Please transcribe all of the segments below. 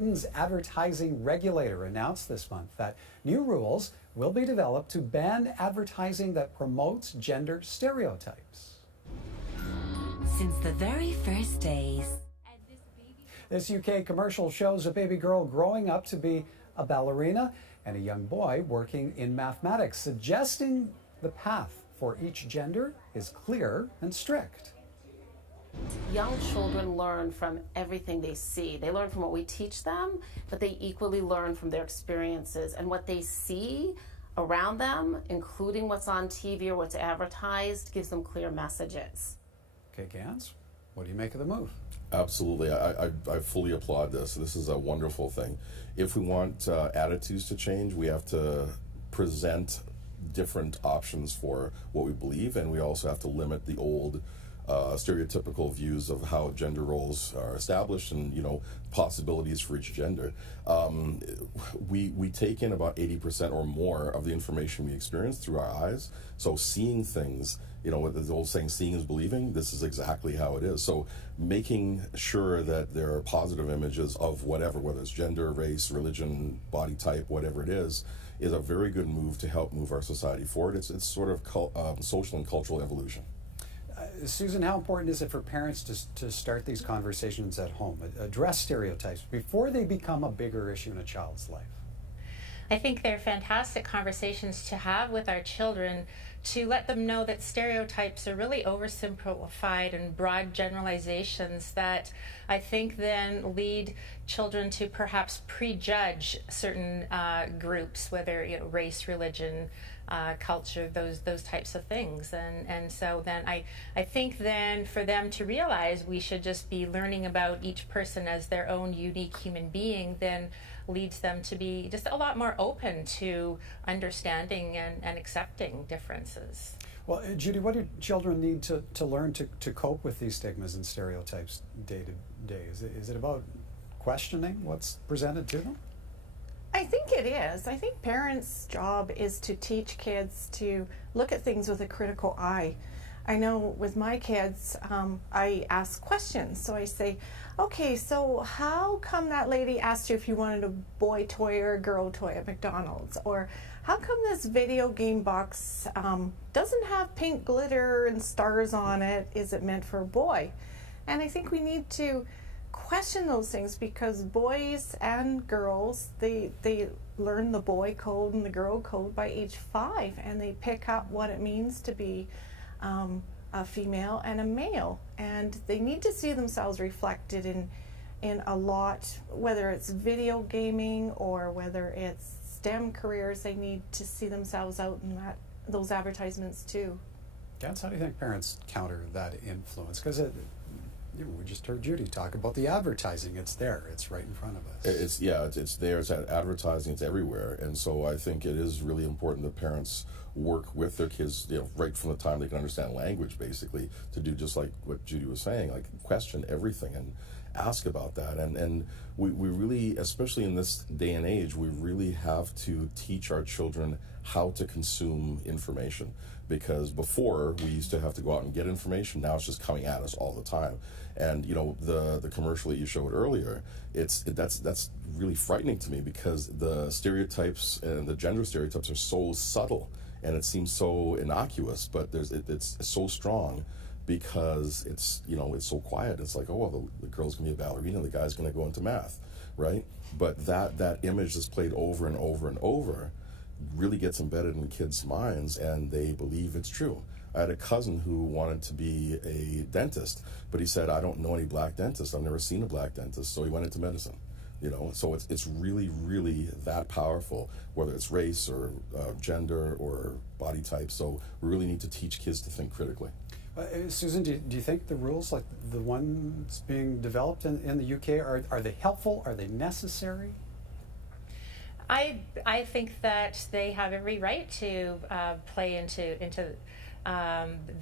Britain's advertising regulator announced this month that new rules will be developed to ban advertising that promotes gender stereotypes. Since the very first days. This UK commercial shows a baby girl growing up to be a ballerina and a young boy working in mathematics, suggesting the path for each gender is clear and strict. Young children learn from everything they see. They learn from what we teach them, but they equally learn from their experiences. And what they see around them, including what's on TV or what's advertised, gives them clear messages. Okay, Gans, what do you make of the move? Absolutely. I fully applaud this. This is a wonderful thing. If we want attitudes to change, we have to present different options for what we believe, and we also have to limit the old stereotypical views of how gender roles are established and, you know, possibilities for each gender. We take in about 80% or more of the information we experience through our eyes. So seeing things, you know, the old saying, seeing is believing, this is exactly how it is. So making sure that there are positive images of whatever, whether it's gender, race, religion, body type, whatever it is a very good move to help move our society forward. It's sort of social and cultural evolution. Susan, how important is it for parents to start these conversations at home, address stereotypes before they become a bigger issue in a child's life? I think they're fantastic conversations to have with our children, to let them know that stereotypes are really oversimplified and broad generalizations that I think then lead children to perhaps prejudge certain groups, whether, you know, race, religion, culture, those types of things. And so then I think then for them to realize we should just be learning about each person as their own unique human being then leads them to be just a lot more open to understanding and accepting differences. Well, Judy, what do children need to learn to cope with these stigmas and stereotypes day to day? Is it about questioning what's presented to them? I think it is. I think parents' job is to teach kids to look at things with a critical eye. I know with my kids, I ask questions. So I say, okay, so how come that lady asked you if you wanted a boy toy or a girl toy at McDonald's? Or how come this video game box doesn't have pink glitter and stars on it? Is it meant for a boy? And I think we need to question those things, because boys and girls, they learn the boy code and the girl code by age 5, and they pick up what it means to be a female and a male, and they need to see themselves reflected in a lot, whether it's video gaming or whether it's STEM careers. They need to see themselves out in those advertisements too. Gans, how do you think parents counter that influence? Because we just heard Judy talk about the advertising. It's there. It's right in front of us. It's there. It's advertising. It's everywhere. And so I think it is really important that parents work with their kids, you know, right from the time they can understand language, basically, to do just like what Judy was saying, like question everything and ask about that. And we really, especially in this day and age, we really have to teach our children how to consume information. Because before, we used to have to go out and get information. Now it's just coming at us all the time. And, you know, the commercial that you showed earlier, that's really frightening to me, because the stereotypes and the gender stereotypes are so subtle and it seems so innocuous, but it's so strong because it's, you know, it's so quiet. It's like, oh, well, the girl's gonna be a ballerina, the guy's gonna go into math, right? But that image that's played over and over and over really gets embedded in kids' minds, and they believe it's true. I had a cousin who wanted to be a dentist, but he said, I don't know any black dentists. I've never seen a black dentist, so he went into medicine. You know, so it's really, really that powerful, whether it's race or gender or body type. So we really need to teach kids to think critically. Susan, do you think the rules, like the ones being developed in the UK, are they helpful? Are they necessary? I think that they have every right to play into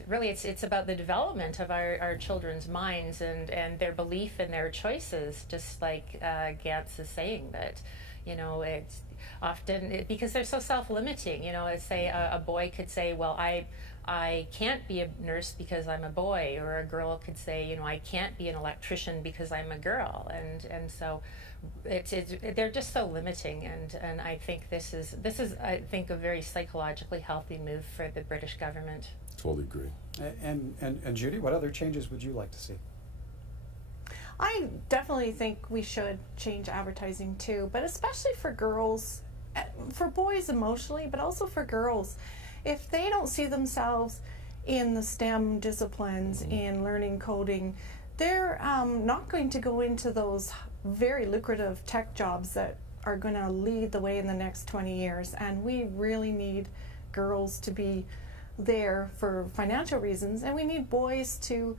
really it's about the development of our children's minds and their belief in their choices, just like Gans is saying, that, you know, it's often because they're so self-limiting. You know, let's say a boy could say, well, I can't be a nurse because I'm a boy, or a girl could say, you know, I can't be an electrician because I'm a girl, and so they're just so limiting, and I think this is I think a very psychologically healthy move for the British government. Totally agree. And Judy, what other changes would you like to see? I definitely think we should change advertising too, but especially for girls, for boys emotionally, but also for girls. If they don't see themselves in the STEM disciplines, in learning coding, they're not going to go into those very lucrative tech jobs that are going to lead the way in the next 20 years. And we really need girls to be there for financial reasons, and we need boys to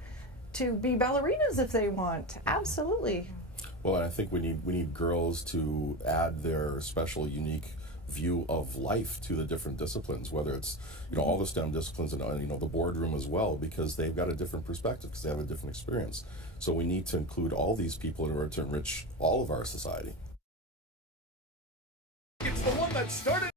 be ballerinas if they want. Absolutely. Well, and I think we need girls to add their special, unique view of life to the different disciplines, whether it's, you know, all the STEM disciplines and, you know, the boardroom as well, because they've got a different perspective, because they have a different experience. So we need to include all these people in order to enrich all of our society. It's the one that started